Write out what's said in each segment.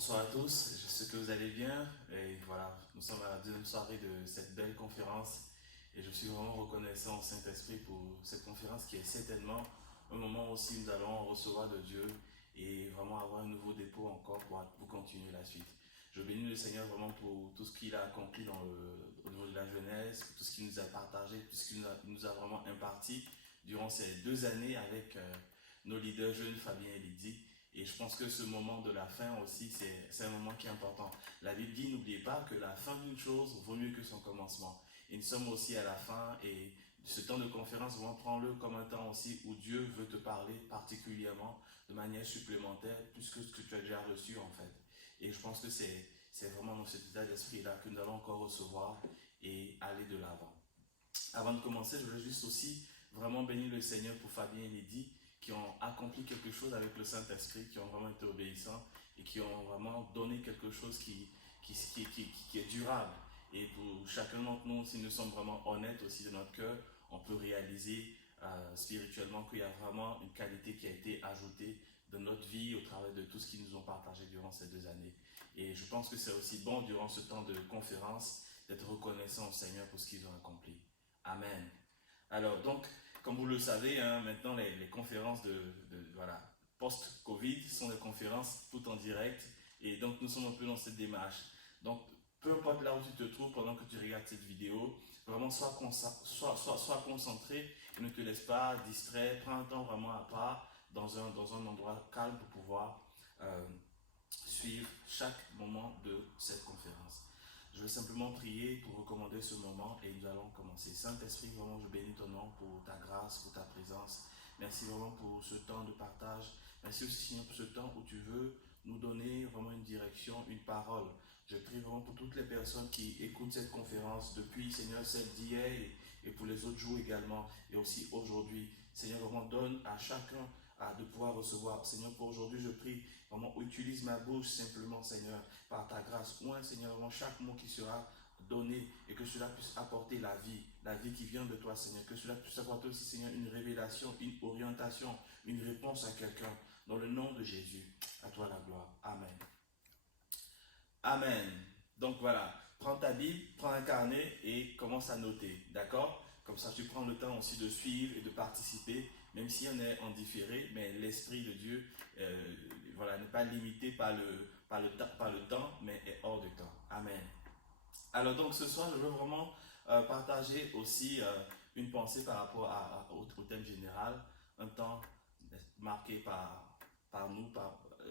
Bonsoir à tous, j'espère que vous allez bien. Et voilà, nous sommes à la deuxième soirée de cette belle conférence et je suis vraiment reconnaissant au Saint-Esprit pour cette conférence qui est certainement un moment aussi où nous allons recevoir de Dieu et vraiment avoir un nouveau dépôt encore pour continuer la suite. Je bénis le Seigneur vraiment pour tout ce qu'il a accompli au niveau de la jeunesse, pour tout ce qu'il nous a partagé, tout ce qu'il nous a vraiment imparti durant ces 2 années avec nos leaders jeunes, Fabien et Lydie. Et je pense que ce moment de la fin aussi, c'est un moment qui est important. La Bible dit, n'oubliez pas que la fin d'une chose vaut mieux que son commencement. Et nous sommes aussi à la fin et ce temps de conférence, vraiment prends-le comme un temps aussi où Dieu veut te parler particulièrement de manière supplémentaire plus que ce que tu as déjà reçu en fait. Et je pense que c'est vraiment dans cet état d'esprit-là que nous allons encore recevoir et aller de l'avant. Avant de commencer, je voulais juste aussi vraiment bénir le Seigneur pour Fabien et Lydie qui ont accompli quelque chose avec le Saint-Esprit, qui ont vraiment été obéissants et qui ont vraiment donné quelque chose qui est durable. Et pour chacun d'entre nous, si nous sommes vraiment honnêtes aussi de notre cœur, on peut réaliser spirituellement qu'il y a vraiment une qualité qui a été ajoutée dans notre vie au travers de tout ce qu'ils nous ont partagé durant ces 2 années. Et je pense que c'est aussi bon durant ce temps de conférence d'être reconnaissant au Seigneur pour ce qu'ils ont accompli. Amen. Alors, donc, comme vous le savez, hein, maintenant, les conférences voilà, post-Covid sont des conférences tout en direct. Et donc, nous sommes un peu dans cette démarche. Donc, peu importe là où tu te trouves pendant que tu regardes cette vidéo, vraiment sois concentré et ne te laisse pas distraire. Prends un temps vraiment à part dans un endroit calme pour pouvoir suivre chaque moment de cette conférence. Je vais simplement prier pour recommander ce moment et nous allons commencer. Saint-Esprit, vraiment, je bénis ton nom pour ta grâce, pour ta présence. Merci vraiment pour ce temps de partage. Merci aussi, Seigneur, pour ce temps où tu veux nous donner vraiment une direction, une parole. Je prie vraiment pour toutes les personnes qui écoutent cette conférence depuis, Seigneur, celle d'hier et pour les autres jours également et aussi aujourd'hui. Seigneur, vraiment, donne à chacun de pouvoir recevoir. Seigneur, pour aujourd'hui, je prie, vraiment, utilise ma bouche simplement, Seigneur, par ta grâce. Ou Seigneur, vraiment, chaque mot qui sera donné et que cela puisse apporter la vie qui vient de toi, Seigneur. Que cela puisse apporter aussi, Seigneur, une révélation, une orientation, une réponse à quelqu'un. Dans le nom de Jésus, à toi la gloire. Amen. Amen. Donc voilà, prends ta Bible, prends un carnet et commence à noter, d'accord? Comme ça, tu prends le temps aussi de suivre et de participer, même si on est en différé, mais l'Esprit de Dieu voilà, n'est pas limité par le temps, mais est hors de temps. Amen. Alors donc ce soir, je veux vraiment partager aussi une pensée par rapport au thème général, un temps marqué par nous,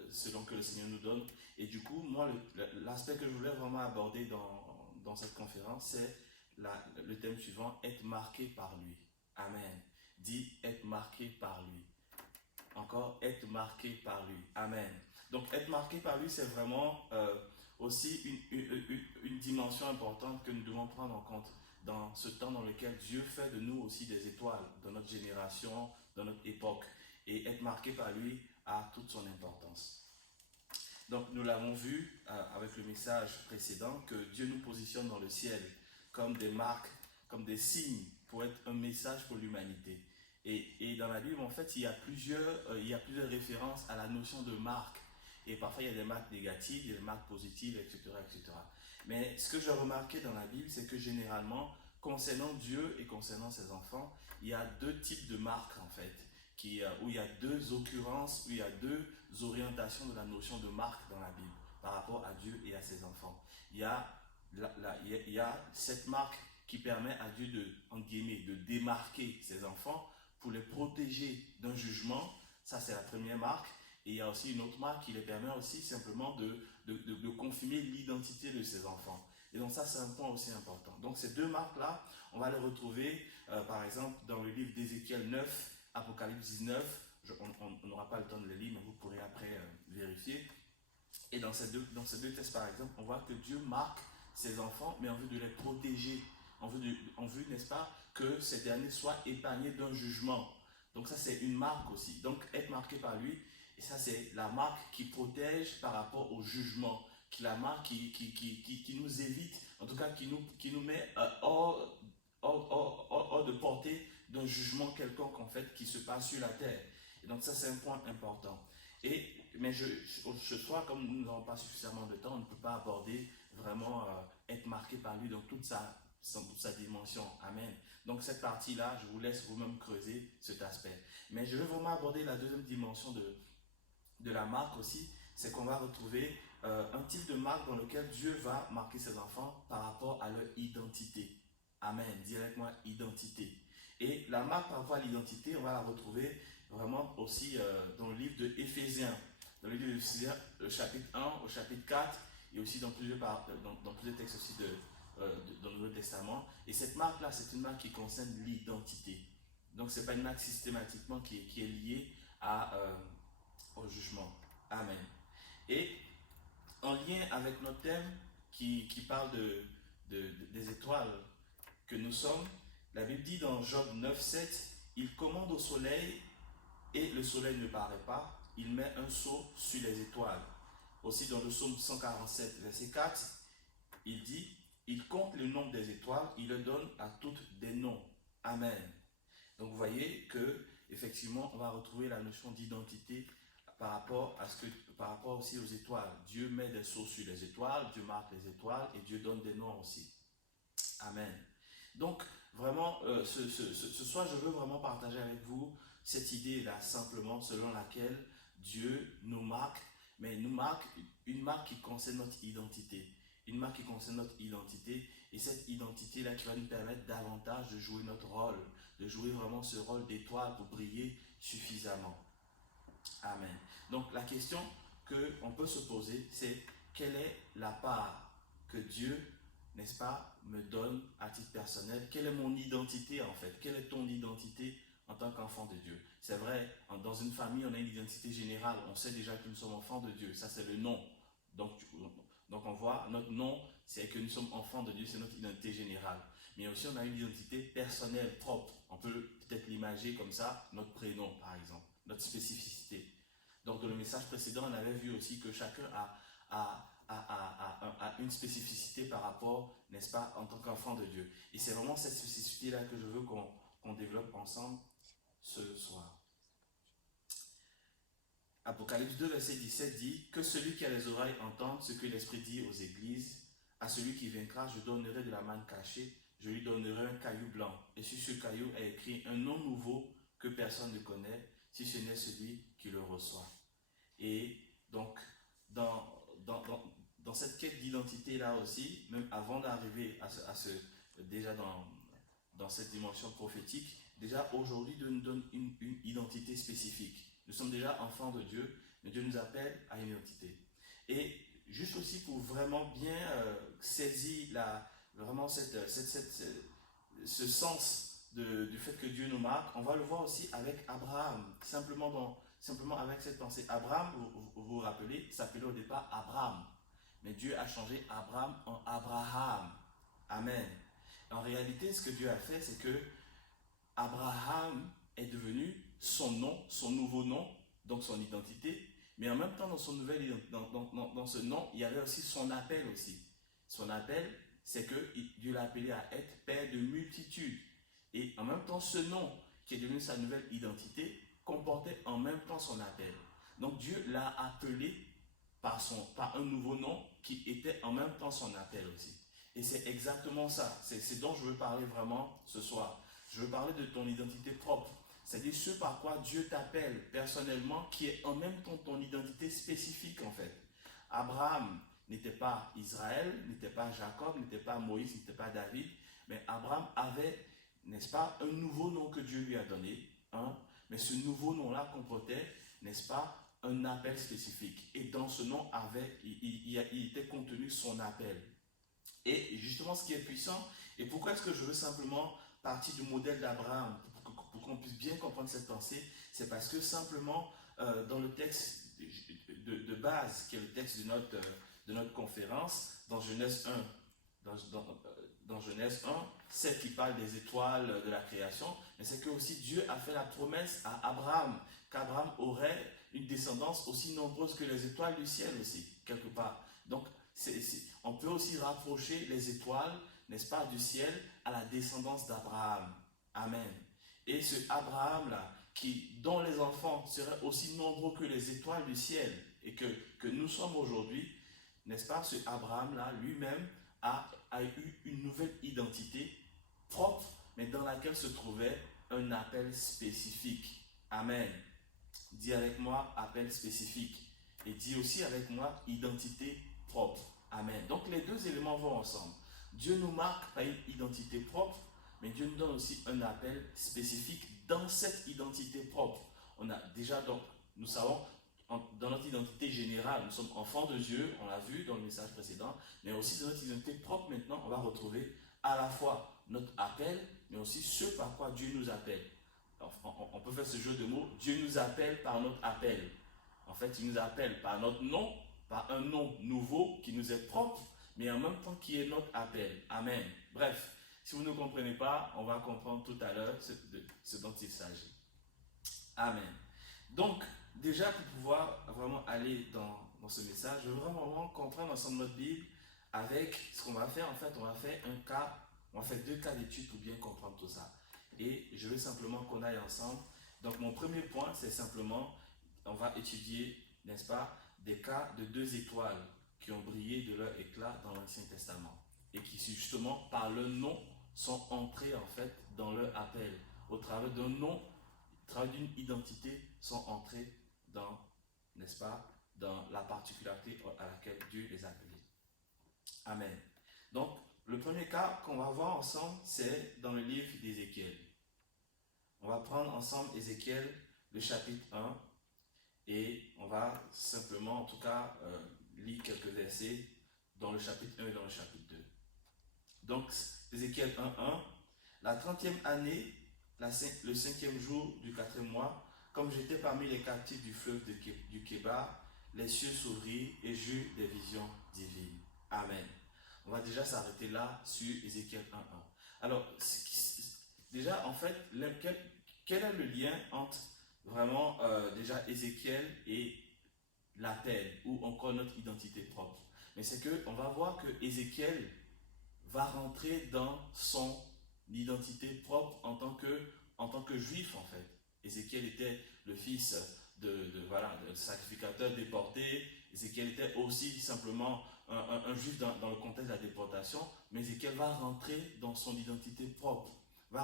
selon que le Seigneur nous donne. Et du coup, moi, l'aspect que je voulais vraiment aborder dans cette conférence, c'est le thème suivant, être marqué par lui. Amen. Dis, être marqué par lui. Encore, être marqué par lui. Amen. Donc, être marqué par lui, c'est vraiment aussi une dimension importante que nous devons prendre en compte dans ce temps dans lequel Dieu fait de nous aussi des étoiles, dans notre génération, dans notre époque. Et être marqué par lui a toute son importance. Donc, nous l'avons vu avec le message précédent que Dieu nous positionne dans le ciel comme des marques, comme des signes pour être un message pour l'humanité. Et dans la Bible, en fait, il y a plusieurs références à la notion de marque. Et parfois, il y a des marques négatives, il y a des marques positives, etc., etc. Mais ce que j'ai remarqué dans la Bible, c'est que généralement, concernant Dieu et concernant ses enfants, il y a deux types de marques, en fait, où il y a deux occurrences, où il y a deux orientations de la notion de marque dans la Bible par rapport à Dieu et à ses enfants. Il y a cette marque qui permet à Dieu de démarquer ses enfants pour les protéger d'un jugement. Ça, c'est la première marque. Et il y a aussi une autre marque qui les permet aussi simplement de confirmer l'identité de ses enfants. Et donc ça, c'est un point aussi important. Donc ces deux marques-là, on va les retrouver, par exemple, dans le livre d'Ézéchiel 9, Apocalypse 19. On n'aura pas le temps de les lire, mais vous pourrez après vérifier. Et dans ces deux textes, par exemple, on voit que Dieu marque ses enfants, mais en vue de les protéger, en vue, n'est-ce pas, que ces derniers soient épargnés d'un jugement. Donc ça, c'est une marque aussi. Donc, être marqué par lui, et ça, c'est la marque qui protège par rapport au jugement, la marque qui nous évite, en tout cas, qui nous met hors de portée d'un jugement quelconque, en fait, qui se passe sur la terre. Et donc ça, c'est un point important. Et mais ce soir, comme nous n'avons pas suffisamment de temps, on ne peut pas aborder vraiment être marqué par lui dans toute sa dimension. Amen. Donc cette partie-là, je vous laisse vous-même creuser cet aspect. Mais je vais vraiment aborder la deuxième dimension de la marque aussi, c'est qu'on va retrouver un type de marque dans lequel Dieu va marquer ses enfants par rapport à leur identité. Amen. Dis avec moi, identité. Et la marque par rapport à l'identité, on va la retrouver vraiment aussi dans le livre de Éphésiens. Dans le livre de Éphésiens, le chapitre 1 au chapitre 4, et aussi dans plusieurs textes aussi dans le Nouveau Testament. Et cette marque-là, c'est une marque qui concerne l'identité. Donc, ce n'est pas une marque systématiquement qui est liée au jugement. Amen. Et en lien avec notre thème qui parle des étoiles que nous sommes, la Bible dit dans Job 9,7, il commande au soleil et le soleil ne paraît pas, il met un sceau sur les étoiles. Aussi dans le psaume 147, verset 4, il dit, il compte le nombre des étoiles, il leur donne à toutes des noms. Amen. Donc vous voyez que effectivement, on va retrouver la notion d'identité par rapport aussi aux étoiles. Dieu met des sceaux sur les étoiles, Dieu marque les étoiles et Dieu donne des noms aussi. Amen. Donc, vraiment, ce soir, je veux vraiment partager avec vous cette idée-là, simplement, selon laquelle Dieu nous marque, mais nous marque une marque qui concerne notre identité. Une marque qui concerne notre identité, et cette identité-là qui va nous permettre davantage de jouer notre rôle, de jouer vraiment ce rôle d'étoile pour briller suffisamment. Amen. Donc, la question qu'on peut se poser, c'est quelle est la part que Dieu, n'est-ce pas, me donne à titre personnel? Quelle est mon identité en fait? Quelle est ton identité en tant qu'enfant de Dieu? C'est vrai, dans une famille, on a une identité générale. On sait déjà que nous sommes enfants de Dieu. Ça, c'est le nom. Donc on voit, notre nom, c'est que nous sommes enfants de Dieu, c'est notre identité générale. Mais aussi, on a une identité personnelle, propre. On peut peut-être l'imager comme ça, notre prénom, par exemple, notre spécificité. Donc, dans le message précédent, on avait vu aussi que chacun a une spécificité par rapport, n'est-ce pas, en tant qu'enfant de Dieu. Et c'est vraiment cette spécificité-là que je veux qu'on développe ensemble ce soir. Apocalypse 2, verset 17 dit « Que celui qui a les oreilles entende ce que l'Esprit dit aux églises. À celui qui vaincra, je donnerai de la manne cachée, je lui donnerai un caillou blanc. Et sur ce caillou est écrit un nom nouveau que personne ne connaît, si ce n'est celui qui le reçoit. » Et donc, dans cette quête d'identité-là aussi, même avant d'arriver déjà dans cette dimension prophétique, déjà aujourd'hui, Dieu nous donne une identité spécifique. Nous sommes déjà enfants de Dieu, mais Dieu nous appelle à une identité. Et juste aussi pour vraiment bien saisir vraiment ce sens du fait que Dieu nous marque, on va le voir aussi avec Abraham, simplement avec cette pensée. Abraham, vous vous rappelez, s'appelait au départ Abraham, mais Dieu a changé Abraham en Abraham. Amen. En réalité, ce que Dieu a fait, c'est que Abraham est devenu son nom, son nouveau nom, donc son identité, mais en même temps, dans ce nom, il y avait aussi son appel aussi. Son appel, c'est que Dieu l'a appelé à être père de multitudes. Et en même temps, ce nom, qui est devenu sa nouvelle identité, comportait en même temps son appel. Donc Dieu l'a appelé par un nouveau nom qui était en même temps son appel aussi. Et c'est exactement ça. C'est dont je veux parler vraiment ce soir. Je veux parler de ton identité propre. C'est-à-dire ce par quoi Dieu t'appelle personnellement, qui est en même temps ton identité spécifique en fait. Abraham n'était pas Israël, n'était pas Jacob, n'était pas Moïse, n'était pas David, mais Abraham avait, n'est-ce pas, un nouveau nom que Dieu lui a donné, mais ce nouveau nom-là comportait, n'est-ce pas, un appel spécifique. Et dans ce nom, il était contenu son appel. Et justement, ce qui est puissant, et pourquoi est-ce que je veux simplement partir du modèle d'Abraham, pour qu'on puisse bien comprendre cette pensée, c'est parce que simplement, dans le texte de base, qui est le texte de notre conférence, dans Genèse 1, dans Genèse 1, celle qui parle des étoiles de la création, mais c'est que aussi Dieu a fait la promesse à Abraham, qu'Abraham aurait une descendance aussi nombreuse que les étoiles du ciel aussi, quelque part. Donc, on peut aussi rapprocher les étoiles, n'est-ce pas, du ciel à la descendance d'Abraham. Amen. Et ce Abraham-là, dont les enfants seraient aussi nombreux que les étoiles du ciel, et que nous sommes aujourd'hui, n'est-ce pas, ce Abraham-là, lui-même, a eu une nouvelle identité propre, mais dans laquelle se trouvait un appel spécifique. Amen. Dis avec moi, appel spécifique. Et dis aussi avec moi, identité propre. Amen. Donc les deux éléments vont ensemble. Dieu nous marque par une identité propre, mais Dieu nous donne aussi un appel spécifique dans cette identité propre. On a déjà, donc, nous savons, dans notre identité générale, nous sommes enfants de Dieu, on l'a vu dans le message précédent, mais aussi dans notre identité propre maintenant, on va retrouver à la fois notre appel, mais aussi ce par quoi Dieu nous appelle. On peut faire ce jeu de mots, Dieu nous appelle par notre appel. En fait, il nous appelle par notre nom, par un nom nouveau qui nous est propre, mais en même temps qui est notre appel. Amen. Bref, si vous ne comprenez pas, on va comprendre tout à l'heure ce dont il s'agit. Amen. Donc, déjà pour pouvoir vraiment aller dans ce message, je veux vraiment comprendre ensemble notre Bible avec ce qu'on va faire. En fait, on va faire deux cas d'étude pour bien comprendre tout ça. Et je veux simplement qu'on aille ensemble. Donc, mon premier point, c'est simplement, on va étudier, n'est-ce pas, des cas de 2 étoiles qui ont brillé de leur éclat dans l'Ancien Testament et qui, justement, par leur nom, sont entrés, en fait, dans leur appel. Au travers d'un nom, au travers d'une identité, sont entrés dans, n'est-ce pas, dans la particularité à laquelle Dieu les a appelés. Amen. Donc, le premier cas qu'on va voir ensemble, c'est dans le livre d'Ézéchiel. On va prendre ensemble Ézéchiel, le chapitre 1, et on va simplement, en tout cas, lire quelques versets dans le chapitre 1 et dans le chapitre 2. Donc, Ézéchiel 1:1, la 30e année, le 5e jour du 4e mois, comme j'étais parmi les captifs du fleuve du Kébar, les cieux s'ouvrirent et j'eus des visions divines. Amen. On va déjà s'arrêter là sur Ézéchiel 1:1. Alors, déjà, en fait, quel est le lien entre vraiment déjà Ézéchiel et l'appel ou encore notre identité propre? Mais c'est qu'on va voir que Ézéchiel va rentrer dans son identité propre en tant que juif, en fait. Ézéchiel était le fils de sacrificateur déporté. Ézéchiel était aussi simplement un juif dans le contexte de la déportation, mais Ézéchiel va rentrer dans son identité propre, va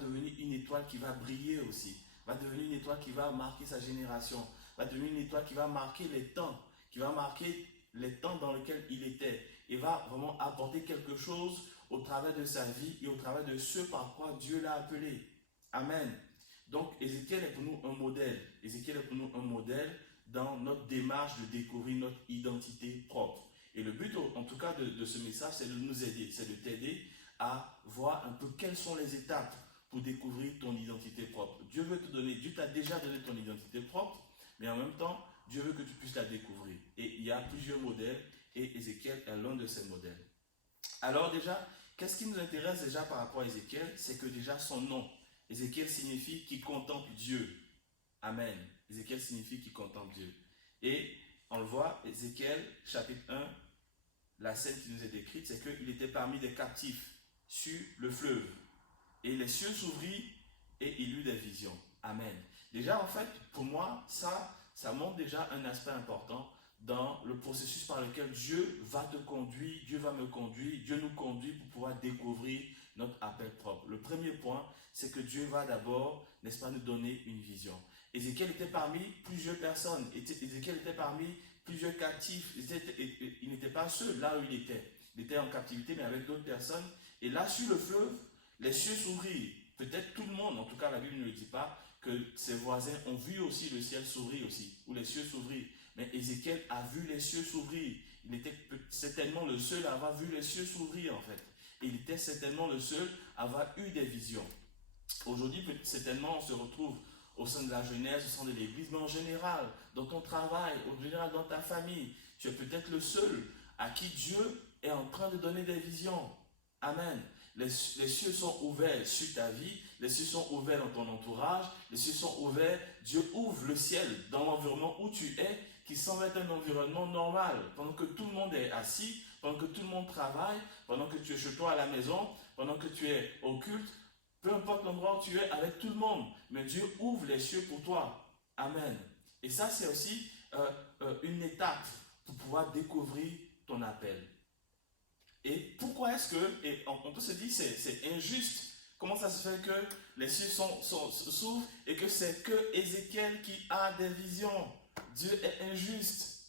devenir une étoile qui va briller aussi, va devenir une étoile qui va marquer sa génération, va devenir une étoile qui va marquer les temps dans lesquels il était, et va vraiment apporter quelque chose au travers de sa vie et au travers de ce par quoi Dieu l'a appelé. Amen. Donc, Ézéchiel est pour nous un modèle. Ézéchiel est pour nous un modèle dans notre démarche de découvrir notre identité propre. Et le but, en tout cas, de ce message, c'est de nous aider, c'est de t'aider à voir un peu quelles sont les étapes pour découvrir ton identité propre. Dieu t'a déjà donné ton identité propre, mais en même temps, Dieu veut que tu puisses la découvrir. Et il y a plusieurs modèles, et Ézéchiel est l'un de ces modèles. Alors déjà, qu'est-ce qui nous intéresse déjà par rapport à Ézéchiel? C'est que déjà son nom, Ézéchiel signifie qui contemple Dieu. Amen. Ézéchiel signifie qui contemple Dieu. Et on le voit, Ézéchiel, chapitre 1, la scène qui nous est décrite, c'est qu'il était parmi des captifs sur le fleuve. Et les cieux s'ouvrirent et il eut des visions. Amen. Déjà, en fait, pour moi, ça montre déjà un aspect important dans le processus par lequel Dieu va te conduire, Dieu va me conduire, Dieu nous conduit pour pouvoir découvrir notre appel propre. Le premier point, c'est que Dieu va d'abord, n'est-ce pas, nous donner une vision. Ézéchiel était parmi plusieurs personnes, Ézéchiel était parmi plusieurs captifs, il n'était pas seul là où il était. Il était en captivité, mais avec d'autres personnes. Et là, sur le fleuve, les cieux s'ouvrirent. Peut-être tout le monde, en tout cas la Bible ne le dit pas, que ses voisins ont vu aussi le ciel s'ouvrir aussi, ou les cieux s'ouvrir. Mais Ézéchiel a vu les cieux s'ouvrir. Il était certainement le seul à avoir vu les cieux s'ouvrir en fait. Et il était certainement le seul à avoir eu des visions. Aujourd'hui, certainement, on se retrouve au sein de la jeunesse, au sein de l'église, mais en général, dans ton travail, en général, dans ta famille, tu es peut-être le seul à qui Dieu est en train de donner des visions. Amen. Les cieux sont ouverts sur ta vie, les cieux sont ouverts dans ton entourage, les cieux sont ouverts. Dieu ouvre le ciel dans l'environnement où tu es, qui semble être un environnement normal. Pendant que tout le monde est assis, pendant que tout le monde travaille, pendant que tu es chez toi à la maison, pendant que tu es au culte, Peu importe l'endroit où tu es avec tout le monde, mais Dieu ouvre les cieux pour toi. Amen. Et ça, c'est aussi une étape pour pouvoir découvrir ton appel. Et pourquoi est-ce que, et on peut se dire, c'est injuste. Comment ça se fait que les cieux s'ouvrent et que c'est que Ézéchiel qui a des visions? Dieu est injuste.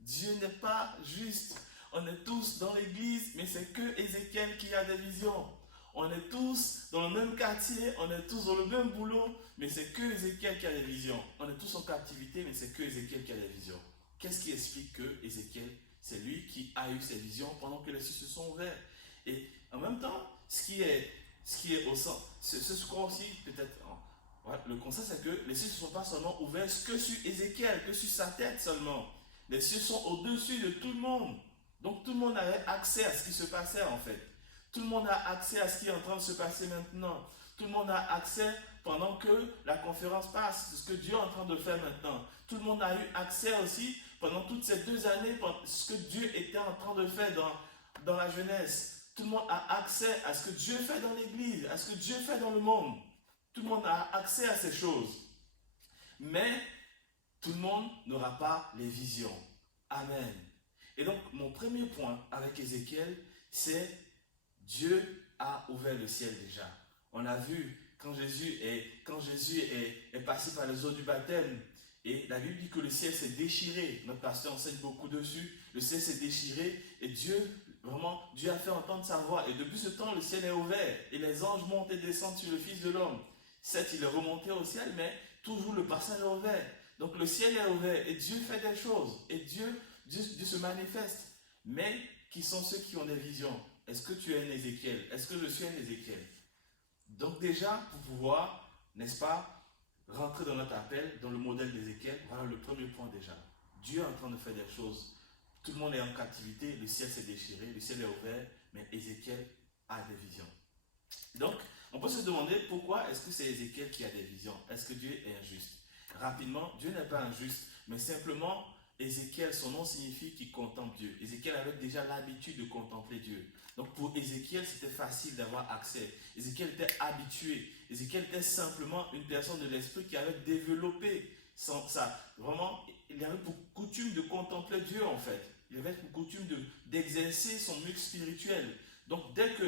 Dieu n'est pas juste. On est tous dans l'église, mais c'est que Ézéchiel qui a des visions. On est tous dans le même quartier, on est tous dans le même boulot, mais c'est que Ézéchiel qui a des visions. On est tous en captivité, mais c'est que Ézéchiel qui a des visions. Qu'est-ce qui explique que Ézéchiel, c'est lui qui a eu ses visions pendant que les cieux se sont ouverts? Et en même temps, ce qui est au centre, ce qu'on aussi peut-être, voilà, le constat c'est que les cieux ne se sont pas seulement ouverts que sur Ézéchiel, que sur sa tête seulement. Les cieux sont au-dessus de tout le monde. Donc tout le monde avait accès à ce qui se passait en fait. Tout le monde a accès à ce qui est en train de se passer maintenant. Tout le monde a accès pendant que la conférence passe, ce que Dieu est en train de faire maintenant. Tout le monde a eu accès aussi pendant toutes ces 2 années, ce que Dieu était en train de faire dans la jeunesse. Tout le monde a accès à ce que Dieu fait dans l'église, à ce que Dieu fait dans le monde. Tout le monde a accès à ces choses. Mais tout le monde n'aura pas les visions. Amen. Et donc, mon premier point avec Ézéchiel, c'est Dieu a ouvert le ciel déjà. On a vu quand Jésus est passé par les eaux du baptême, et la Bible dit que le ciel s'est déchiré. Notre pasteur enseigne beaucoup dessus. Le ciel s'est déchiré et Dieu a fait entendre sa voix. Et depuis ce temps, le ciel est ouvert et les anges montent et descendent sur le Fils de l'homme. Certes, il est remonté au ciel, mais toujours le passage est ouvert. Donc le ciel est ouvert et Dieu fait des choses. Et Dieu se manifeste. Mais qui sont ceux qui ont des visions? Est-ce que tu es un Ézéchiel? Est-ce que je suis un Ézéchiel? Donc déjà, pour pouvoir, n'est-ce pas, rentrer dans notre appel, dans le modèle d'Ézéchiel, voilà le premier point déjà. Dieu est en train de faire des choses. Tout le monde est en captivité, le ciel s'est déchiré, le ciel est ouvert, mais Ézéchiel a des visions. Donc, on peut se demander pourquoi est-ce que c'est Ézéchiel qui a des visions? Est-ce que Dieu est injuste? Rapidement, Dieu n'est pas injuste, mais simplement, Ézéchiel, son nom signifie qu'il contemple Dieu. Ézéchiel avait déjà l'habitude de contempler Dieu. Donc pour Ézéchiel, c'était facile d'avoir accès. Ézéchiel était habitué. Ézéchiel était simplement une personne de l'esprit qui avait développé vraiment, il avait pour coutume de contempler Dieu en fait. Il avait pour coutume d'exercer son muscle spirituel. Donc dès que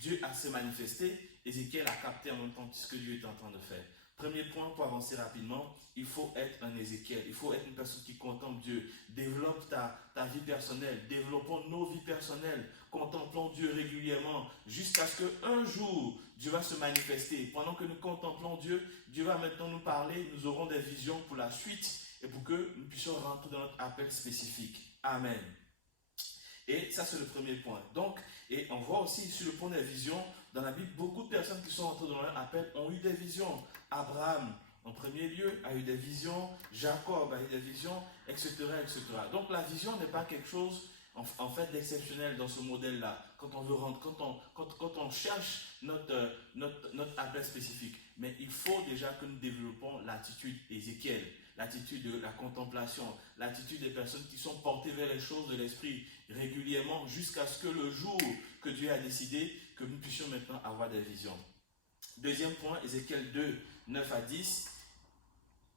Dieu a se manifesté, Ézéchiel a capté en même temps ce que Dieu était en train de faire. Premier point pour avancer rapidement, il faut être un Ézéchiel, il faut être une personne qui contemple Dieu. Développe ta vie personnelle, développons nos vies personnelles, contemplons Dieu régulièrement jusqu'à ce qu'un jour Dieu va se manifester. Pendant que nous contemplons Dieu, Dieu va maintenant nous parler, nous aurons des visions pour la suite et pour que nous puissions rentrer dans notre appel spécifique. Amen. Et ça, c'est le premier point. Donc, et on voit aussi sur le point des visions, dans la Bible, beaucoup de personnes qui sont entrées dans leur appel ont eu des visions. Abraham, en premier lieu, a eu des visions. Jacob a eu des visions, etc., etc. Donc, la vision n'est pas quelque chose, en fait, d'exceptionnel dans ce modèle-là. Quand on veut rentrer, quand on cherche notre appel spécifique. Mais il faut déjà que nous développons l'attitude Ézéchiel, l'attitude de la contemplation, l'attitude des personnes qui sont portées vers les choses de l'esprit régulièrement jusqu'à ce que le jour que Dieu a décidé que nous puissions maintenant avoir des visions. Deuxième point, Ézéchiel 2, 9 à 10.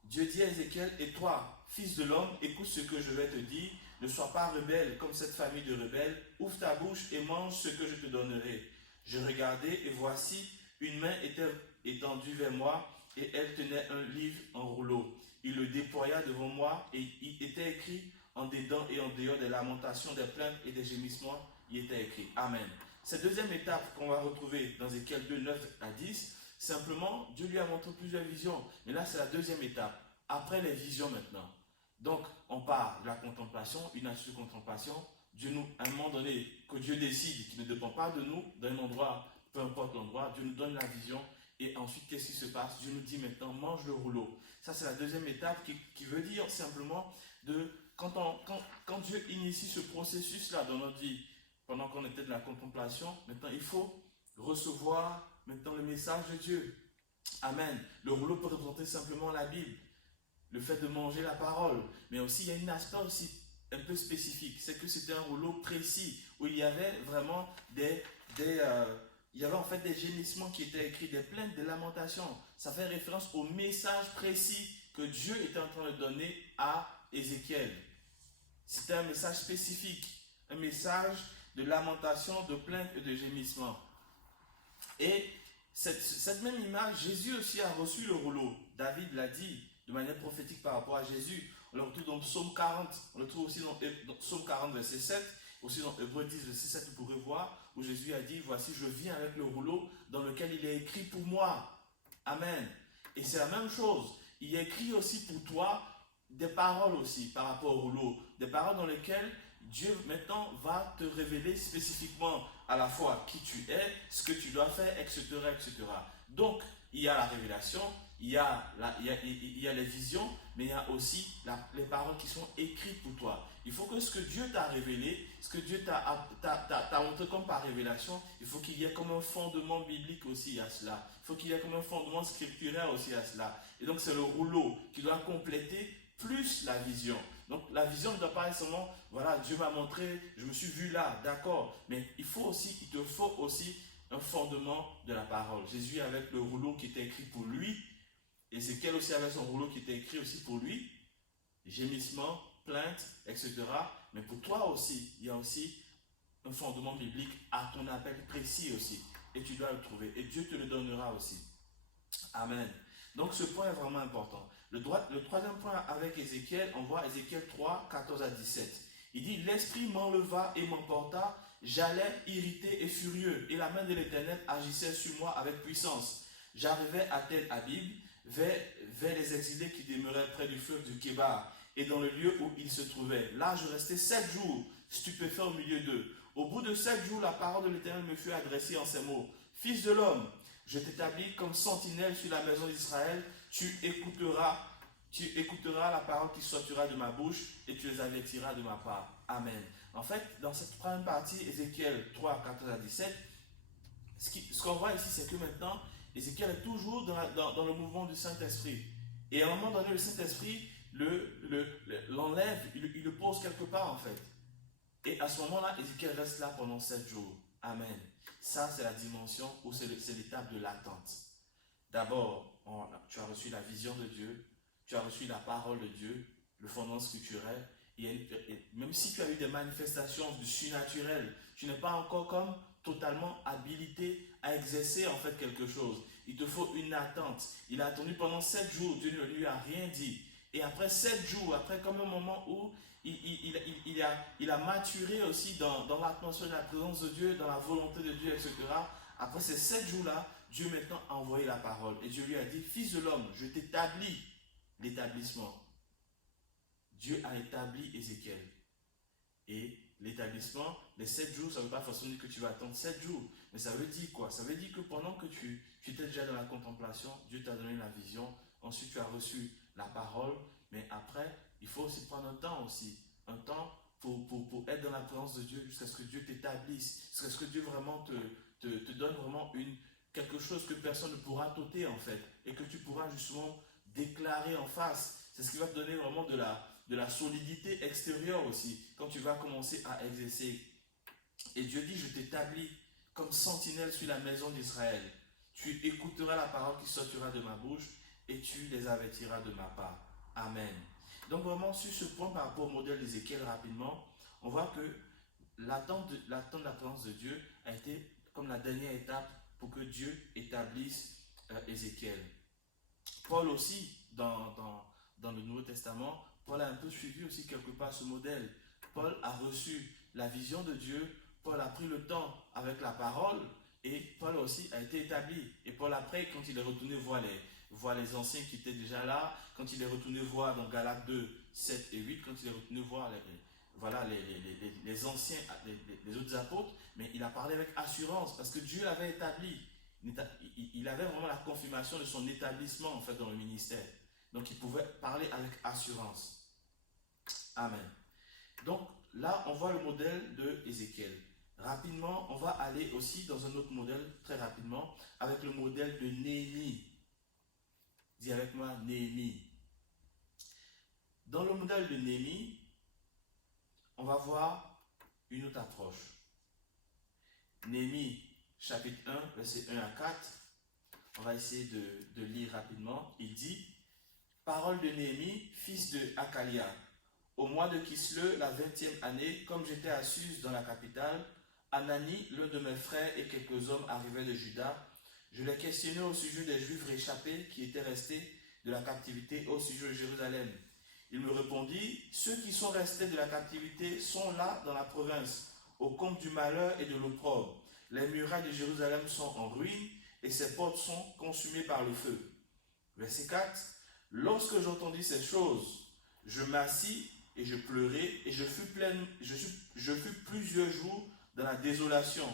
Dieu dit à Ézéchiel, et toi, fils de l'homme, écoute ce que je vais te dire, ne sois pas rebelle comme cette famille de rebelles, ouvre ta bouche et mange ce que je te donnerai. Je regardai et voici, une main était étendue vers moi et elle tenait un livre en rouleau. Il le déploya devant moi et il était écrit en dedans et en dehors des lamentations, des plaintes et des gémissements, il était écrit. Amen. Cette deuxième étape qu'on va retrouver dans Ézéchiel 2, 9 à 10, simplement, Dieu lui a montré plusieurs visions. Mais là, c'est la deuxième étape. Après les visions maintenant. Donc, on part de la contemplation, une attitude de contemplation. Dieu nous, à un moment donné, que Dieu décide, qui ne dépend pas de nous, d'un endroit, peu importe l'endroit, Dieu nous donne la vision. Et ensuite, qu'est-ce qui se passe? Dieu nous dit maintenant, mange le rouleau. Ça, c'est la deuxième étape qui veut dire simplement quand Dieu initie ce processus-là dans notre vie, pendant qu'on était de la contemplation, maintenant, il faut recevoir maintenant le message de Dieu. Amen. Le rouleau peut représenter simplement la Bible, le fait de manger la parole. Mais aussi, il y a un aspect aussi un peu spécifique. C'est que c'était un rouleau précis, où il y avait vraiment il y avait en fait des gémissements qui étaient écrits, des plaintes, des lamentations. Ça fait référence au message précis que Dieu était en train de donner à Ézéchiel. C'était un message spécifique, un message de lamentation, de plainte et de gémissement. Et cette même image, Jésus aussi a reçu le rouleau. David l'a dit de manière prophétique par rapport à Jésus. On le retrouve dans Psaume 40, on le trouve aussi dans Psaume 40, verset 7, aussi dans Hébreux 10, verset 7, vous pourrez voir, où Jésus a dit, voici, je viens avec le rouleau dans lequel il est écrit pour moi. Amen. Et c'est la même chose. Il est écrit aussi pour toi des paroles aussi par rapport au rouleau. Des paroles dans lesquelles Dieu maintenant va te révéler spécifiquement à la fois qui tu es, ce que tu dois faire, etc. etc. Donc, il y a la révélation, il y a les visions, mais il y a aussi les paroles qui sont écrites pour toi. Il faut que ce que Dieu t'a révélé, ce que Dieu t'a montré comme par révélation, il faut qu'il y ait comme un fondement biblique aussi à cela. Il faut qu'il y ait comme un fondement scripturaire aussi à cela. Et donc c'est le rouleau qui doit compléter plus la vision. Donc la vision ne doit pas être seulement, voilà, Dieu m'a montré, je me suis vu là, d'accord. Mais il te faut aussi un fondement de la parole. Jésus avec le rouleau qui était écrit pour lui, Ézéchiel aussi avec son rouleau qui était écrit aussi pour lui, gémissement, plainte, etc. Mais pour toi aussi, il y a aussi un fondement biblique à ton appel précis aussi. Et tu dois le trouver. Et Dieu te le donnera aussi. Amen. Donc ce point est vraiment important. Le troisième point avec Ézéchiel, on voit Ézéchiel 3, 14 à 17. Il dit, l'Esprit m'enleva et m'emporta, j'allais irrité et furieux, et la main de l'Éternel agissait sur moi avec puissance. J'arrivais à Tel Abib, vers les exilés qui demeuraient près du fleuve du Kébar, et dans le lieu où ils se trouvaient. Là, je restais 7 jours, stupéfait au milieu d'eux. Au bout de 7 jours, la parole de l'Éternel me fut adressée en ces mots. Fils de l'homme, je t'établis comme sentinelle sur la maison d'Israël. Tu écouteras la parole qui sortira de ma bouche et tu les avertiras de ma part. Amen. En fait, dans cette première partie, Ézéchiel 3, 14 à 17, ce qu'on voit ici, c'est que maintenant, Ézéchiel est toujours dans le mouvement du Saint-Esprit. Et à un moment donné, le Saint-Esprit l'enlève, il le pose quelque part en fait. Et à ce moment-là, Ézéchiel reste là pendant 7 jours. Amen. Ça, c'est la dimension où c'est l'étape de l'attente. D'abord, tu as reçu la vision de Dieu, tu as reçu la parole de Dieu, le fondement scripturel. Et même si tu as eu des manifestations du surnaturel, tu n'es pas encore comme totalement habilité à exercer en fait quelque chose. Il te faut une attente. Il a attendu pendant 7 jours, Dieu ne lui a rien dit. Et après 7 jours, après comme un moment où il a maturé aussi dans l'atmosphère de la présence de Dieu, dans la volonté de Dieu, etc. Après ces 7 jours-là, Dieu maintenant a envoyé la parole. Et Dieu lui a dit, fils de l'homme, je t'établis l'établissement. Dieu a établi Ézéchiel. Et l'établissement, les 7 jours, ça ne veut pas forcément dire que tu vas attendre 7 jours. Mais ça veut dire quoi? Ça veut dire que pendant que tu étais déjà dans la contemplation, Dieu t'a donné la vision. Ensuite, tu as reçu la parole. Mais après, il faut aussi prendre un temps aussi. Un temps pour être dans la présence de Dieu jusqu'à ce que Dieu t'établisse. Jusqu'à ce que Dieu vraiment te donne vraiment quelque chose que personne ne pourra t'ôter en fait. Et que tu pourras justement déclarer en face. C'est ce qui va te donner vraiment de la solidité extérieure aussi, quand tu vas commencer à exercer. Et Dieu dit, je t'établis comme sentinelle sur la maison d'Israël. Tu écouteras la parole qui sortira de ma bouche et tu les avertiras de ma part. Amen. Donc vraiment, sur ce point par rapport au modèle d'Ézéchiel rapidement, on voit que l'attente de la présence de Dieu a été comme la dernière étape pour que Dieu établisse Ézéchiel. Paul aussi, dans le Nouveau Testament, Paul a un peu suivi aussi quelque part ce modèle. Paul a reçu la vision de Dieu, Paul a pris le temps avec la parole et Paul aussi a été établi. Et Paul après, quand il est retourné voir les anciens qui étaient déjà là, quand il est retourné voir dans Galates 2, 7 et 8, quand il est retourné voir les anciens, les autres apôtres, mais il a parlé avec assurance parce que Dieu l'avait établi. Il avait vraiment la confirmation de son établissement en fait dans le ministère. Donc il pouvait parler avec assurance. Amen. Donc là, on voit le modèle de Ézéchiel. Rapidement, on va aller aussi dans un autre modèle, très rapidement, avec le modèle de Néhémie. Dis avec moi, Néhémie. Dans le modèle de Néhémie, on va voir une autre approche. Néhémie, chapitre 1, versets 1 à 4. On va essayer de lire rapidement. Il dit, parole de Néhémie, fils de Hakalia. Au mois de Kislev, la 20e année, comme j'étais à Suse dans la capitale, Anani, l'un de mes frères et quelques hommes arrivaient de Juda. Je les questionnais au sujet des Juifs réchappés qui étaient restés de la captivité et au sujet de Jérusalem. Il me répondit, ceux qui sont restés de la captivité sont là dans la province, au compte du malheur et de l'opprobre. Les murailles de Jérusalem sont en ruine et ses portes sont consumées par le feu. Verset 4. Lorsque j'entendis ces choses, je m'assis et je pleurais et je fus plusieurs jours dans la désolation.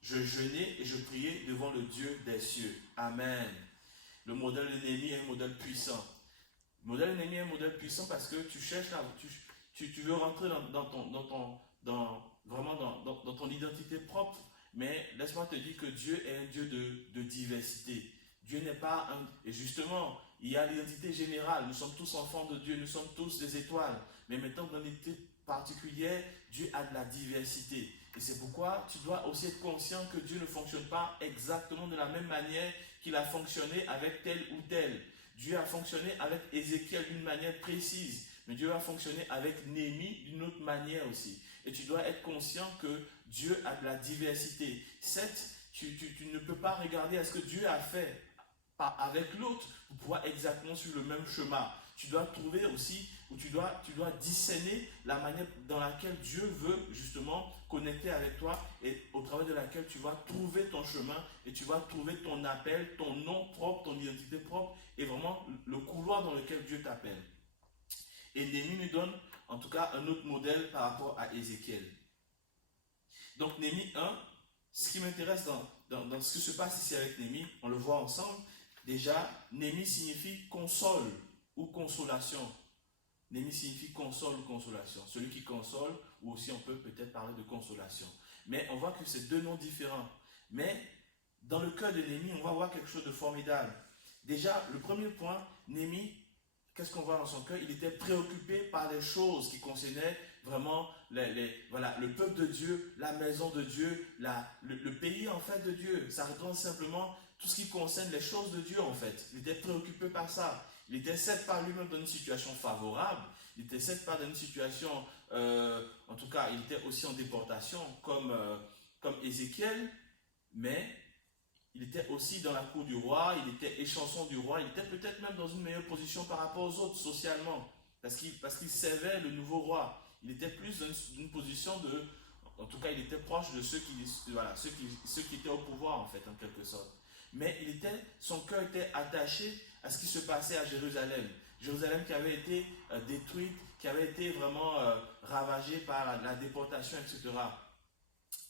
Je jeûnais et je priais devant le Dieu des cieux. Amen. Le modèle de Néhémie est un modèle puissant. Le modèle de Néhémie est un modèle puissant parce que tu cherches tu veux rentrer dans ton identité propre. Mais laisse-moi te dire que Dieu est un Dieu de diversité. Dieu n'est pas un... Et justement, il y a l'identité générale. Nous sommes tous enfants de Dieu, nous sommes tous des étoiles. Mais maintenant, dans l'identité particulière, Dieu a de la diversité. Et c'est pourquoi tu dois aussi être conscient que Dieu ne fonctionne pas exactement de la même manière qu'il a fonctionné avec tel ou tel. Dieu a fonctionné avec Ézéchiel d'une manière précise, mais Dieu a fonctionné avec Néhémie d'une autre manière aussi. Et tu dois être conscient que Dieu a de la diversité. Certes, tu ne peux pas regarder à ce que Dieu a fait avec l'autre pour pouvoir exactement suivre le même chemin. Tu dois trouver aussi, ou tu dois discerner la manière dans laquelle Dieu veut justement connecter avec toi et au travers de laquelle tu vas trouver ton chemin et tu vas trouver ton appel, ton nom propre, ton identité propre et vraiment le couloir dans lequel Dieu t'appelle. Et Néhémie nous donne en tout cas un autre modèle par rapport à Ézéchiel. Donc Néhémie 1, ce qui m'intéresse dans ce qui se passe ici avec Néhémie, on le voit ensemble. Déjà, Néhémie signifie console ou consolation. Néhémie signifie console ou consolation. Celui qui console, ou aussi on peut peut-être parler de consolation. Mais on voit que c'est deux noms différents. Mais dans le cœur de Néhémie, on va voir quelque chose de formidable. Déjà, le premier point, Néhémie, qu'est-ce qu'on voit dans son cœur? Il était préoccupé par les choses qui concernaient vraiment le peuple de Dieu, la maison de Dieu, le pays en fait de Dieu. Ça reprend simplement tout ce qui concerne les choses de Dieu en fait. Il était préoccupé par ça. Il était certes pas lui-même dans une situation favorable. Il était certes pas dans une situation, en tout cas, il était aussi en déportation comme Ézéchiel, mais il était aussi dans la cour du roi, il était échanson du roi, il était peut-être même dans une meilleure position par rapport aux autres socialement, parce qu'il servait le nouveau roi. Il était plus dans une position de, en tout cas il était proche de ceux qui étaient au pouvoir en fait, en quelque sorte. Mais son cœur était attaché à ce qui se passait à Jérusalem. Jérusalem qui avait été détruite, qui avait été vraiment ravagée par la déportation, etc.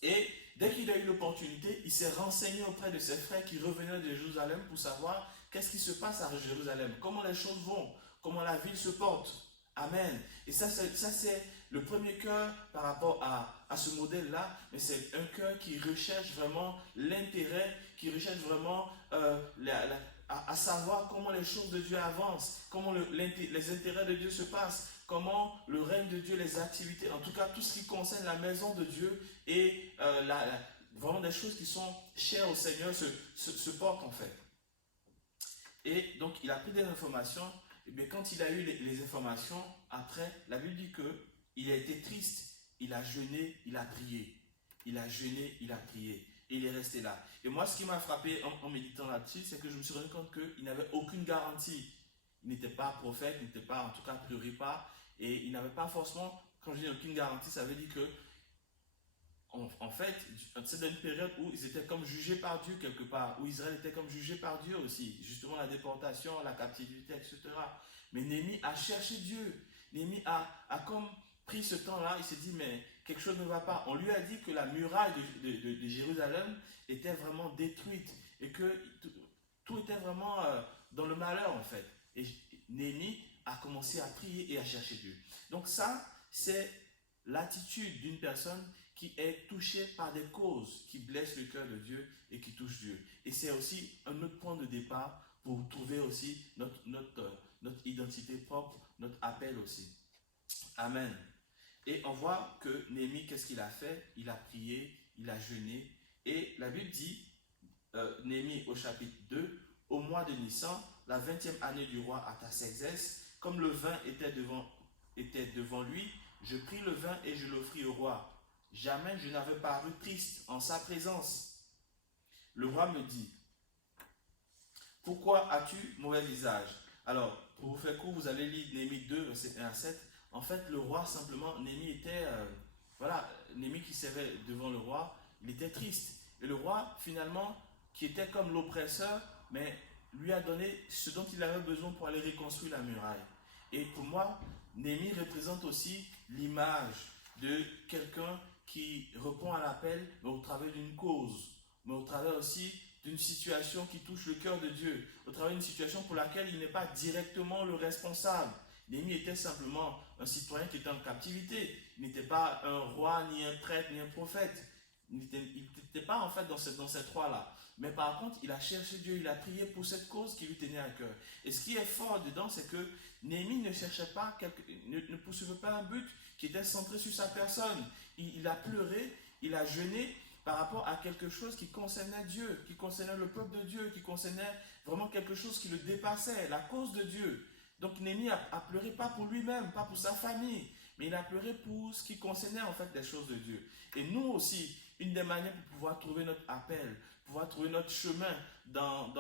Et dès qu'il a eu l'opportunité, il s'est renseigné auprès de ses frères qui revenaient de Jérusalem pour savoir qu'est-ce qui se passe à Jérusalem, comment les choses vont, comment la ville se porte. Amen. Et ça c'est le premier cœur par rapport à ce modèle-là, mais c'est un cœur qui recherche vraiment l'intérêt, qui recherche vraiment à savoir comment les choses de Dieu avancent, comment les intérêts de Dieu se passent, comment le règne de Dieu, les activités, en tout cas tout ce qui concerne la maison de Dieu et vraiment des choses qui sont chères au Seigneur se portent en fait. Et donc il a pris des informations, et bien quand il a eu les informations, après la Bible dit qu'il a été triste, il a jeûné, il a prié. Il a jeûné, il a prié. Et il est resté là. Et moi ce qui m'a frappé en méditant là-dessus, c'est que je me suis rendu compte qu'il n'avait aucune garantie. Il n'était pas prophète, il n'était pas, en tout cas, a priori pas. Et il n'avait pas forcément, quand je dis aucune garantie, ça veut dire que, en fait, c'est dans une période où ils étaient comme jugés par Dieu quelque part, où Israël était comme jugé par Dieu aussi, justement la déportation, la captivité, etc. Mais Néhémie a cherché Dieu. Néhémie a comme pris ce temps-là, il s'est dit, mais quelque chose ne va pas. On lui a dit que la muraille de Jérusalem était vraiment détruite et que tout était vraiment dans le malheur en fait. Et Néhémie a commencé à prier et à chercher Dieu. Donc ça, c'est l'attitude d'une personne qui est touchée par des causes qui blessent le cœur de Dieu et qui touchent Dieu. Et c'est aussi un autre point de départ pour trouver aussi notre identité propre, notre appel aussi. Amen. Et on voit que Néhémie, qu'est-ce qu'il a fait? Il a prié, il a jeûné Et la Bible dit, Néhémie au chapitre 2, au mois de Nissan, la 20e année du roi Artaxerxès, comme le vin était devant lui, je pris le vin et je l'offris au roi. Jamais je n'avais paru triste en sa présence. Le roi me dit, pourquoi as-tu mauvais visage? Alors, pour vous faire court, vous allez lire Néhémie 2, verset 1 à 7. En fait, le roi, simplement, Néhémie était, Néhémie qui servait devant le roi, il était triste. Et le roi, finalement, qui était comme l'oppresseur, mais lui a donné ce dont il avait besoin pour aller reconstruire la muraille. Et pour moi, Néhémie représente aussi l'image de quelqu'un qui répond à l'appel, mais au travers d'une cause, mais au travers aussi d'une situation qui touche le cœur de Dieu, au travers d'une situation pour laquelle il n'est pas directement le responsable. Néhémie était simplement un citoyen qui était en captivité. Il n'était pas un roi, ni un prêtre, ni un prophète. Il n'était pas en fait dans cette roi-là. Mais par contre, il a cherché Dieu, il a prié pour cette cause qui lui tenait à cœur. Et ce qui est fort dedans, c'est que Néhémie ne cherchait pas, ne poursuivait pas un but qui était centré sur sa personne. Il a pleuré, il a jeûné par rapport à quelque chose qui concernait Dieu, qui concernait le peuple de Dieu, qui concernait vraiment quelque chose qui le dépassait, la cause de Dieu. Donc Néhémie a pleuré pas pour lui-même, pas pour sa famille, mais il a pleuré pour ce qui concernait en fait les choses de Dieu. Et nous aussi, une des manières pour pouvoir trouver notre appel, pouvoir trouver notre chemin dans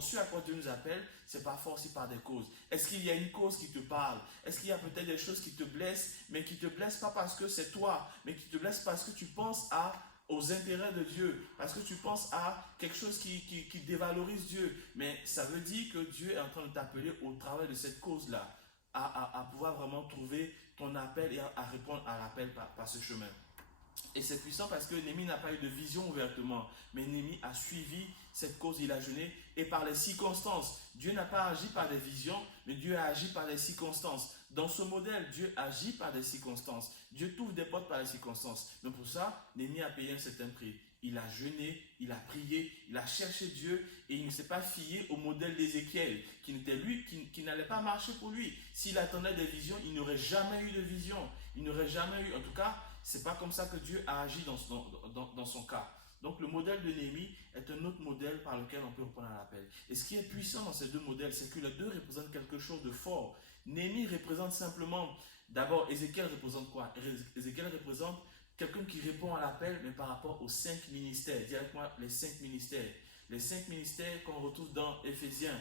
ce à quoi Dieu nous appelle, c'est parfois aussi par des causes. Est-ce qu'il y a une cause qui te parle? Est-ce qu'il y a peut-être des choses qui te blessent, mais qui te blessent pas parce que c'est toi, mais qui te blessent parce que tu penses aux intérêts de Dieu, parce que tu penses à quelque chose qui dévalorise Dieu. Mais ça veut dire que Dieu est en train de t'appeler au travail de cette cause-là, à pouvoir vraiment trouver ton appel et à répondre à l'appel par ce chemin. Et c'est puissant parce que Néhémie n'a pas eu de vision ouvertement, mais Néhémie a suivi cette cause, il a jeûné, et par les circonstances. Dieu n'a pas agi par des visions, mais Dieu a agi par des circonstances. Dans ce modèle, Dieu agit par des circonstances. Dieu t'ouvre des portes par les circonstances. Mais pour ça, Néhémie a payé un certain prix. Il a jeûné, il a prié, il a cherché Dieu et il ne s'est pas fié au modèle d'Ézéchiel, qui n'était lui, qui n'allait pas marcher pour lui. S'il attendait des visions, il n'aurait jamais eu de vision. Il n'aurait jamais eu, en tout cas, c'est pas comme ça que Dieu a agi dans son cas. Donc le modèle de Néhémie est un autre modèle par lequel on peut répondre à l'appel. Et ce qui est puissant dans ces deux modèles, c'est que les deux représentent quelque chose de fort. Néhémie représente simplement, d'abord, Ézéchiel représente quoi? Ézéchiel représente quelqu'un qui répond à l'appel, mais par rapport aux 5 ministères. Dis avec moi les 5 ministères. Les 5 ministères qu'on retrouve dans Éphésiens.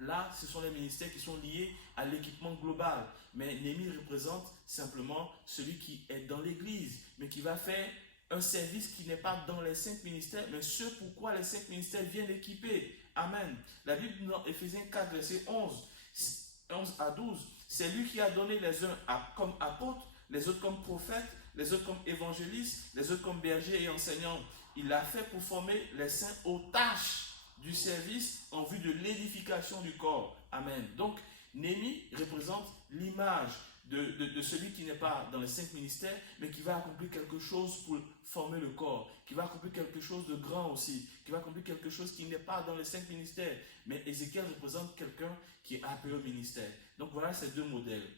Là, ce sont les ministères qui sont liés à l'équipement global. Mais Néhémie représente simplement celui qui est dans l'église, mais qui va faire un service qui n'est pas dans les 5 ministères, mais ce pourquoi les 5 ministères viennent équiper. Amen. La Bible dans Éphésiens 4, verset 11 à 12, c'est lui qui a donné les uns comme apôtres, les autres comme prophètes, les autres comme évangélistes, les autres comme bergers et enseignants. Il l'a fait pour former les saints aux tâches du service en vue de l'édification du corps. Amen. Donc, Néhémie représente l'image de celui qui n'est pas dans les 5 ministères, mais qui va accomplir quelque chose pour former le corps, qui va accomplir quelque chose de grand aussi, qui va accomplir quelque chose qui n'est pas dans les 5 ministères. Mais Ézéchiel représente quelqu'un qui est appelé au ministère. Donc voilà ces deux modèles.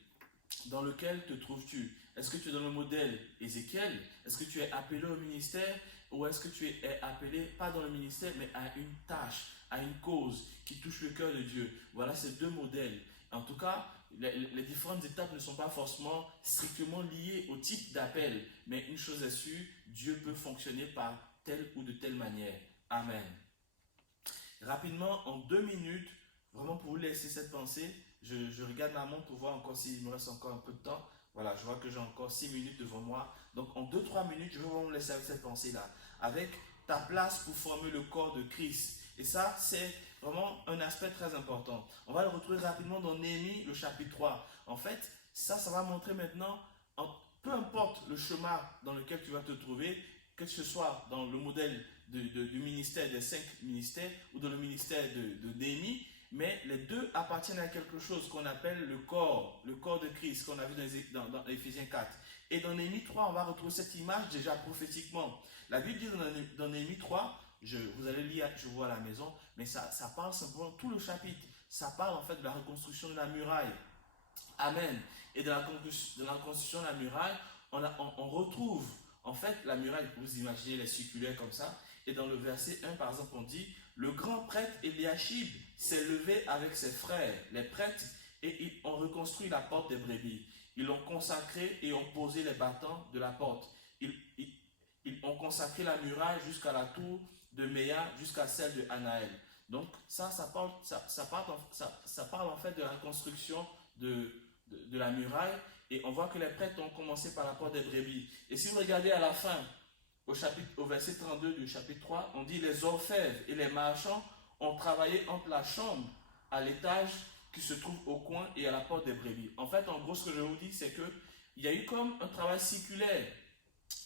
Dans lequel te trouves-tu? Est-ce que tu es dans le modèle Ézéchiel? Est-ce que tu es appelé au ministère? Ou est-ce que tu es appelé, pas dans le ministère, mais à une tâche, à une cause qui touche le cœur de Dieu? Voilà ces deux modèles. En tout cas, les différentes étapes ne sont pas forcément strictement liées au type d'appel. Mais une chose est sûre, Dieu peut fonctionner par telle ou de telle manière. Amen. Rapidement, en 2 minutes, vraiment pour vous laisser cette pensée, je regarde ma montre pour voir encore s'il me reste encore un peu de temps. Voilà, je vois que j'ai encore 6 minutes devant moi. Donc en 2-3 minutes, je vais vraiment me laisser avec cette pensée-là. Avec ta place pour former le corps de Christ. Et ça, c'est vraiment un aspect très important. On va le retrouver rapidement dans Néhémie, le chapitre 3. En fait, ça va montrer maintenant, peu importe le chemin dans lequel tu vas te trouver, que ce soit dans le modèle du ministère des 5 ministères ou dans le ministère de Néhémie, mais les deux appartiennent à quelque chose qu'on appelle le corps de Christ, qu'on a vu dans Éphésiens 4. Et dans Néhémie 3, on va retrouver cette image déjà prophétiquement. La Bible dit dans Néhémie 3, vous allez lire, je vois à la maison, mais ça parle simplement, tout le chapitre, ça parle en fait de la reconstruction de la muraille. Amen. Et dans la construction de la muraille, on En fait, la muraille, vous imaginez les circulaires comme ça. Et dans le verset 1, par exemple, on dit, le grand prêtre Eliashib s'est levé avec ses frères, les prêtres, et ils ont reconstruit la porte des brebis. Ils l'ont consacrée et ont posé les battants de la porte. Ils ont consacré la muraille jusqu'à la tour de Méa, jusqu'à celle de Anaël. Donc ça parle en fait de la construction de la muraille. Et on voit que les prêtres ont commencé par la porte des brebis. Et si vous regardez à la fin, au verset 32 du chapitre 3, on dit les orfèvres et les marchands ont travaillé entre la chambre à l'étage qui se trouve au coin et à la porte des brebis. En fait, en gros, ce que je vous dis, c'est qu'il y a eu comme un travail circulaire.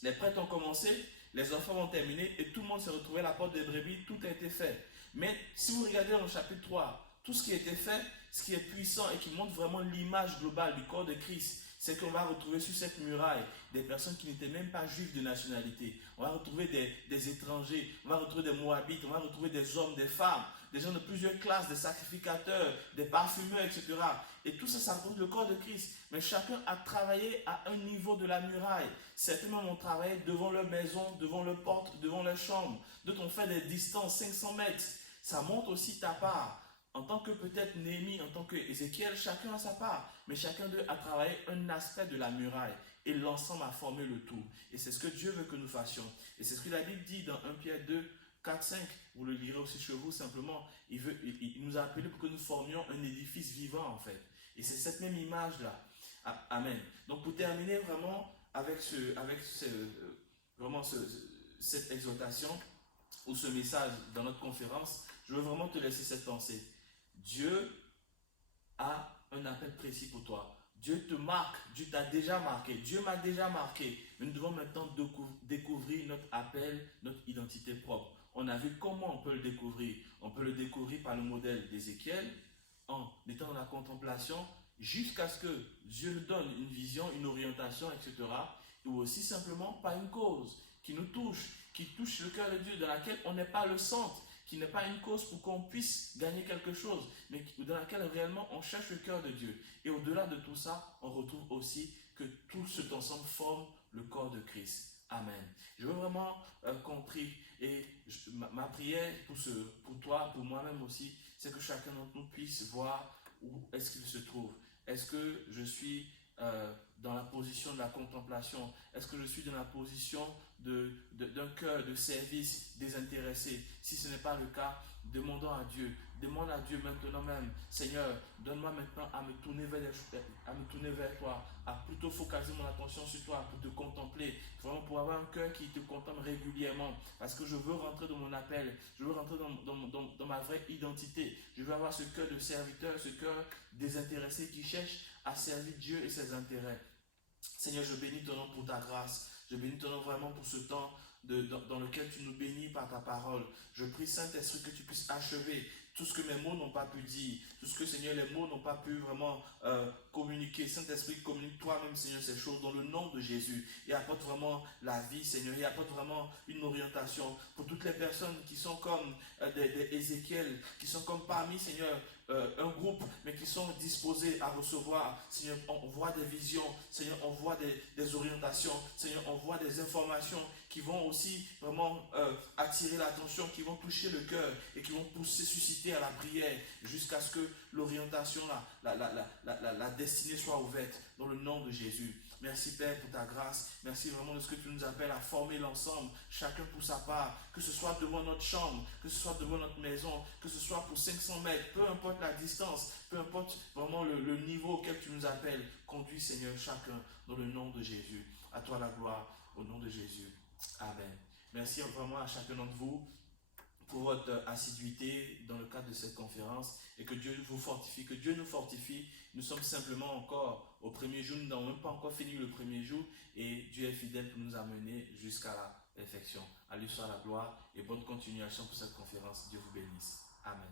Les prêtres ont commencé, les enfants ont terminé et tout le monde s'est retrouvé à la porte des brebis, tout a été fait. Mais si vous regardez dans le chapitre 3, tout ce qui a été fait, ce qui est puissant et qui montre vraiment l'image globale du corps de Christ, c'est qu'on va retrouver sur cette muraille des personnes qui n'étaient même pas juives de nationalité. On va retrouver des étrangers, on va retrouver des moabites, on va retrouver des hommes, des femmes, des gens de plusieurs classes, des sacrificateurs, des parfumeurs, etc. Et tout ça, ça représente le corps de Christ. Mais chacun a travaillé à un niveau de la muraille. Certains ont travaillé devant leur maison, devant leur porte, devant leur chambre. D'autres ont fait des distances, 500 mètres. Ça montre aussi ta part. En tant que peut-être Néhémie, en tant que Ézéchiel, chacun a sa part. Mais chacun d'eux a travaillé un aspect de la muraille. Et l'ensemble a formé le tout. Et c'est ce que Dieu veut que nous fassions. Et c'est ce que la Bible dit dans 1 Pierre 2, 4, 5. Vous le lirez aussi chez vous simplement. Il nous a appelés pour que nous formions un édifice vivant en fait. Et c'est cette même image-là. Amen. Donc pour terminer vraiment avec cette exhortation ou ce message dans notre conférence, je veux vraiment te laisser cette pensée. Dieu a un appel précis pour toi. Dieu te marque, Dieu t'a déjà marqué, Dieu m'a déjà marqué. Mais nous devons maintenant découvrir notre appel, notre identité propre. On a vu comment on peut le découvrir. On peut le découvrir par le modèle d'Ézéchiel, en étant dans la contemplation, jusqu'à ce que Dieu nous donne une vision, une orientation, etc. Ou aussi simplement par une cause qui nous touche, qui touche le cœur de Dieu, dans laquelle on n'est pas le centre, qui n'est pas une cause pour qu'on puisse gagner quelque chose, mais dans laquelle réellement on cherche le cœur de Dieu. Et au-delà de tout ça, on retrouve aussi que tout cet ensemble forme le corps de Christ. Amen. Je veux vraiment qu'on prie. Et ma prière pour toi, pour moi-même aussi, c'est que chacun d'entre nous puisse voir où est-ce qu'il se trouve. Est-ce que je suis dans la position de la contemplation? Est-ce que je suis dans la position d'un cœur de service désintéressé? Si ce n'est pas le cas, demandons à Dieu. Demande à Dieu maintenant même, Seigneur, donne-moi maintenant à me tourner vers toi, à plutôt focaliser mon attention sur toi, pour te contempler, vraiment pour avoir un cœur qui te contemple régulièrement, parce que je veux rentrer dans mon appel, je veux rentrer dans ma vraie identité, je veux avoir ce cœur de serviteur, ce cœur désintéressé qui cherche à servir Dieu et ses intérêts. Seigneur, je bénis ton nom pour ta grâce, je bénis ton nom vraiment pour ce temps dans lequel tu nous bénis par ta parole. Je prie, Saint-Esprit, que tu puisses achever tout ce que mes mots n'ont pas pu dire, tout ce que, Seigneur, les mots n'ont pas pu vraiment communiquer. Saint-Esprit, communique toi-même, Seigneur, ces choses dans le nom de Jésus et apporte vraiment la vie, Seigneur, et apporte vraiment une orientation pour toutes les personnes qui sont comme des Ézéchiel, qui sont comme parmi, Seigneur, un groupe, mais qui sont disposés à recevoir. Seigneur, on voit des visions, Seigneur, on voit des orientations, Seigneur, on voit des informations qui vont aussi vraiment attirer l'attention, qui vont toucher le cœur et qui vont pousser, susciter à la prière jusqu'à ce que l'orientation, la destinée soit ouverte dans le nom de Jésus. Merci Père pour ta grâce. Merci vraiment de ce que tu nous appelles à former l'ensemble, chacun pour sa part, que ce soit devant notre chambre, que ce soit devant notre maison, que ce soit pour 500 mètres, peu importe la distance, peu importe vraiment le niveau auquel tu nous appelles. Conduis Seigneur chacun dans le nom de Jésus. À toi la gloire, au nom de Jésus. Amen. Merci vraiment à chacun d'entre vous pour votre assiduité dans le cadre de cette conférence et que Dieu vous fortifie, que Dieu nous fortifie. Nous sommes simplement encore au premier jour, nous n'avons même pas encore fini le premier jour et Dieu est fidèle pour nous amener jusqu'à la perfection. À lui soit la gloire et bonne continuation pour cette conférence. Dieu vous bénisse. Amen.